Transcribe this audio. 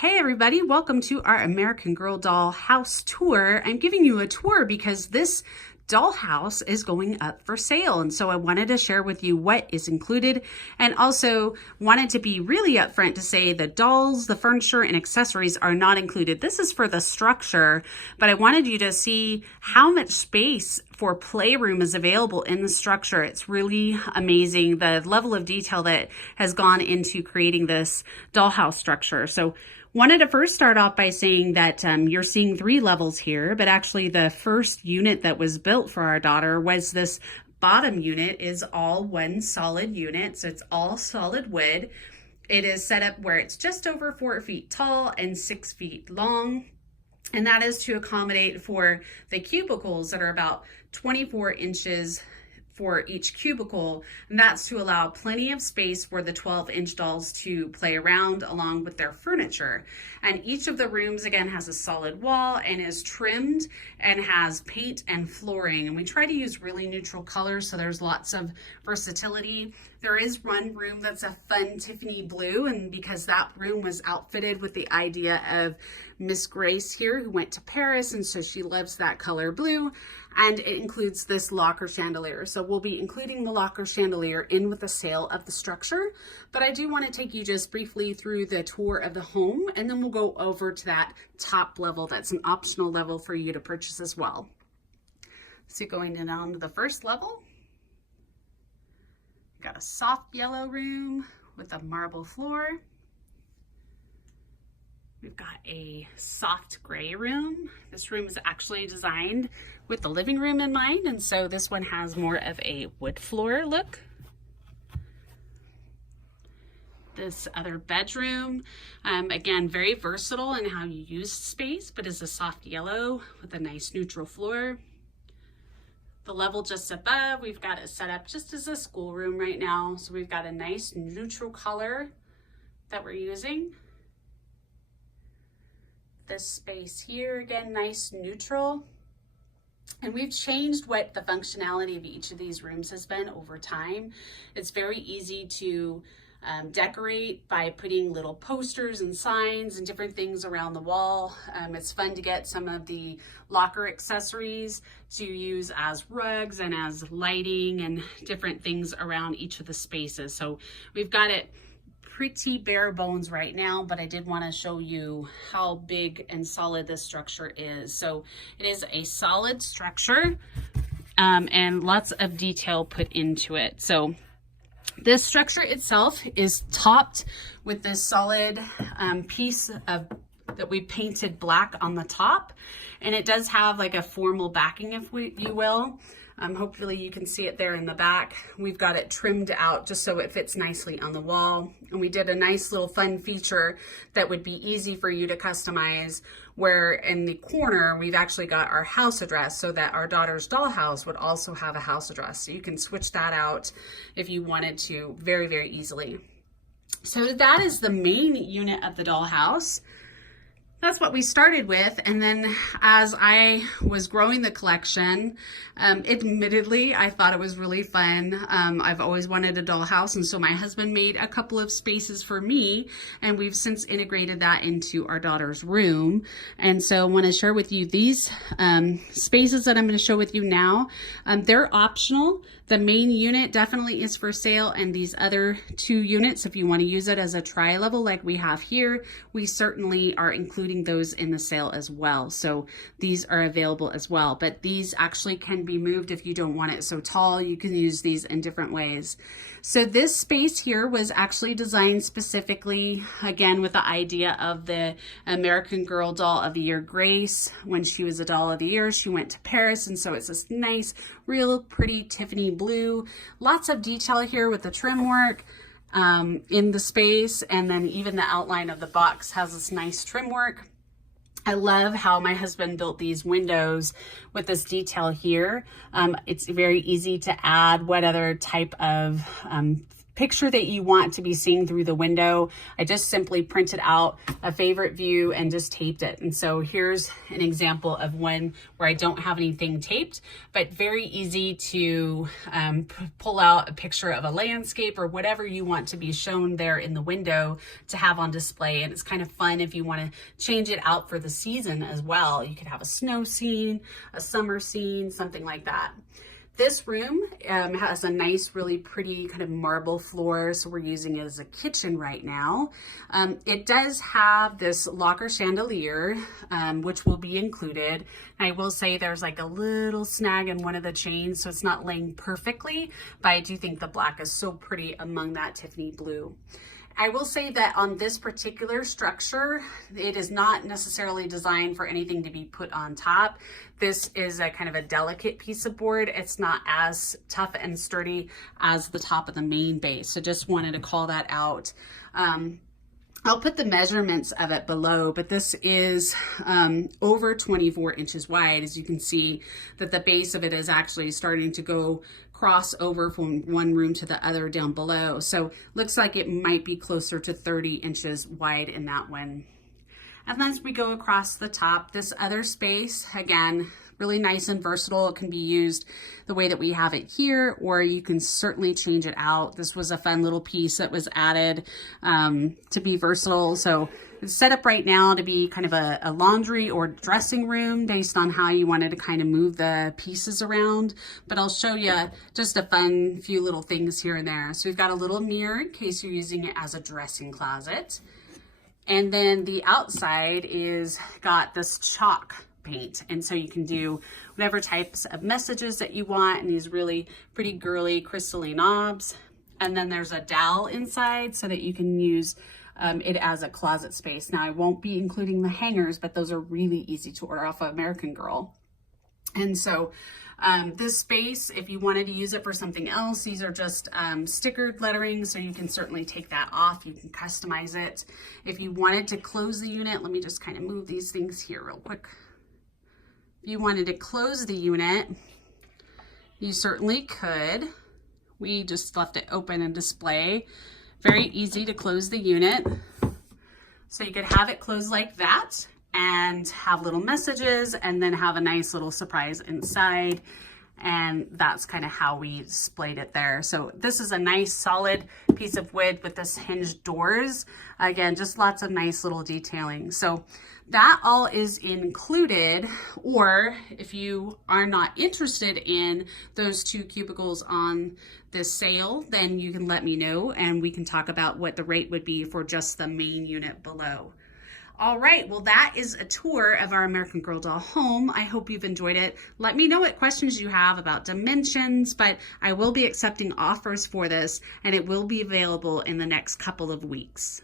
Hey everybody, welcome to our American Girl doll house tour. I'm giving you a tour because this dollhouse is going up for sale, and so I wanted to share with you what is included, and also wanted to be really upfront to say the dolls, the furniture, and accessories are not included. This is for the structure, but I wanted you to see how much space for playroom is available in the structure. It's really amazing the level of detail that has gone into creating this dollhouse structure. So wanted to first start off by saying that you're seeing 3 levels here, but actually the first unit that was built for our daughter was this bottom unit is all one solid unit. So it's all solid wood. It is set up where it's just over 4 feet tall and 6 feet long. And that is to accommodate for the cubicles that are about 24 inches for each cubicle, and that's to allow plenty of space for the 12-inch dolls to play around along with their furniture. And each of the rooms again has a solid wall and is trimmed and has paint and flooring, and we try to use really neutral colors so there's lots of versatility. There is one room that's a fun Tiffany blue, and because that room was outfitted with the idea of Miss Grace here who went to Paris, and so she loves that color blue, and it includes this locker chandelier. So we'll be including the locker chandelier in with the sale of the structure, but I do want to take you just briefly through the tour of the home, and then we'll go over to that top level. That's an optional level for you to purchase as well. So going down to the first level, got a soft yellow room with a marble floor. We've got a soft gray room. This room is actually designed with the living room in mind, and so this one has more of a wood floor look. This other bedroom, again, very versatile in how you use space, but is a soft yellow with a nice neutral floor. The level just above, we've got it set up just as a schoolroom right now. So we've got a nice neutral color that we're using. This space here, again, nice neutral. And we've changed what the functionality of each of these rooms has been over time. It's very easy to decorate by putting little posters and signs and different things around the wall. It's fun to get some of the locker accessories to use as rugs and as lighting and different things around each of the spaces. So we've got it pretty bare bones right now, but I did want to show you how big and solid this structure is. So it is a solid structure and lots of detail put into it. So this structure itself is topped with this solid piece of that we painted black on the top, and it does have like a formal backing, if you will. Hopefully you can see it there in the back. We've got it trimmed out just so it fits nicely on the wall. And we did a nice little fun feature that would be easy for you to customize, where in the corner, we've actually got our house address so that our daughter's dollhouse would also have a house address. So you can switch that out if you wanted to very, very easily. So that is the main unit of the dollhouse. That's what we started with, and then as I was growing the collection, admittedly, I thought it was really fun. I've always wanted a dollhouse, and so my husband made a couple of spaces for me, and we've since integrated that into our daughter's room. And so I want to share with you these spaces that I'm going to show with you now. They're optional. The main unit definitely is for sale, and these other 2 units, if you want to use it as a tri-level like we have here, we certainly are including those in the sale as well. So these are available as well, but these actually can be moved if you don't want it so tall. You can use these in different ways. So this space here was actually designed specifically, again, with the idea of the American Girl Doll of the Year, Grace. When she was a doll of the year, she went to Paris, and so it's this nice, real pretty Tiffany blue. Lots of detail here with the trim work in the space, and then even the outline of the box has this nice trim work. I love how my husband built these windows with this detail here. It's very easy to add what other type of picture that you want to be seen through the window, I just simply printed out a favorite view and just taped it. And so here's an example of one where I don't have anything taped, but very easy to pull out a picture of a landscape or whatever you want to be shown there in the window to have on display. And it's kind of fun if you want to change it out for the season as well. You could have a snow scene, a summer scene, something like that. This room has a nice, really pretty kind of marble floor, so we're using it as a kitchen right now. It does have this locker chandelier, which will be included. I will say there's like a little snag in one of the chains, so it's not laying perfectly, but I do think the black is so pretty among that Tiffany blue. I will say that on this particular structure, it is not necessarily designed for anything to be put on top. This is a kind of a delicate piece of board. It's not as tough and sturdy as the top of the main base. So just wanted to call that out. I'll put the measurements of it below, but this is over 24 inches wide. As you can see that the base of it is actually starting to go cross over from one room to the other down below. So looks like it might be closer to 30 inches wide in that one. And then as we go across the top, this other space, again, really nice and versatile. It can be used the way that we have it here, or you can certainly change it out. This was a fun little piece that was added to be versatile. So it's set up right now to be kind of a laundry or dressing room based on how you wanted to kind of move the pieces around. But I'll show you just a fun few little things here and there. So we've got a little mirror in case you're using it as a dressing closet. And then the outside is got this chalk paint, and so you can do whatever types of messages that you want, and these really pretty girly crystalline knobs. And then there's a dowel inside so that you can use it as a closet space. Now I won't be including the hangers, but those are really easy to order off of American Girl. And so this space, if you wanted to use it for something else, these are just stickered lettering, so you can certainly take that off. You can customize it. If you wanted to close the unit, let me just kind of move these things here real quick. If you wanted to close the unit, you certainly could. We just left it open and display. Very easy to close the unit. So you could have it closed like that and have little messages and then have a nice little surprise inside. And that's kind of how we displayed it there. So this is a nice solid piece of wood with this hinged doors. Again, just lots of nice little detailing. So that all is included, or if you are not interested in those two cubicles on this sale, then you can let me know and we can talk about what the rate would be for just the main unit below. All right, well, that is a tour of our American Girl doll home. I hope you've enjoyed it. Let me know what questions you have about dimensions, but I will be accepting offers for this and it will be available in the next couple of weeks.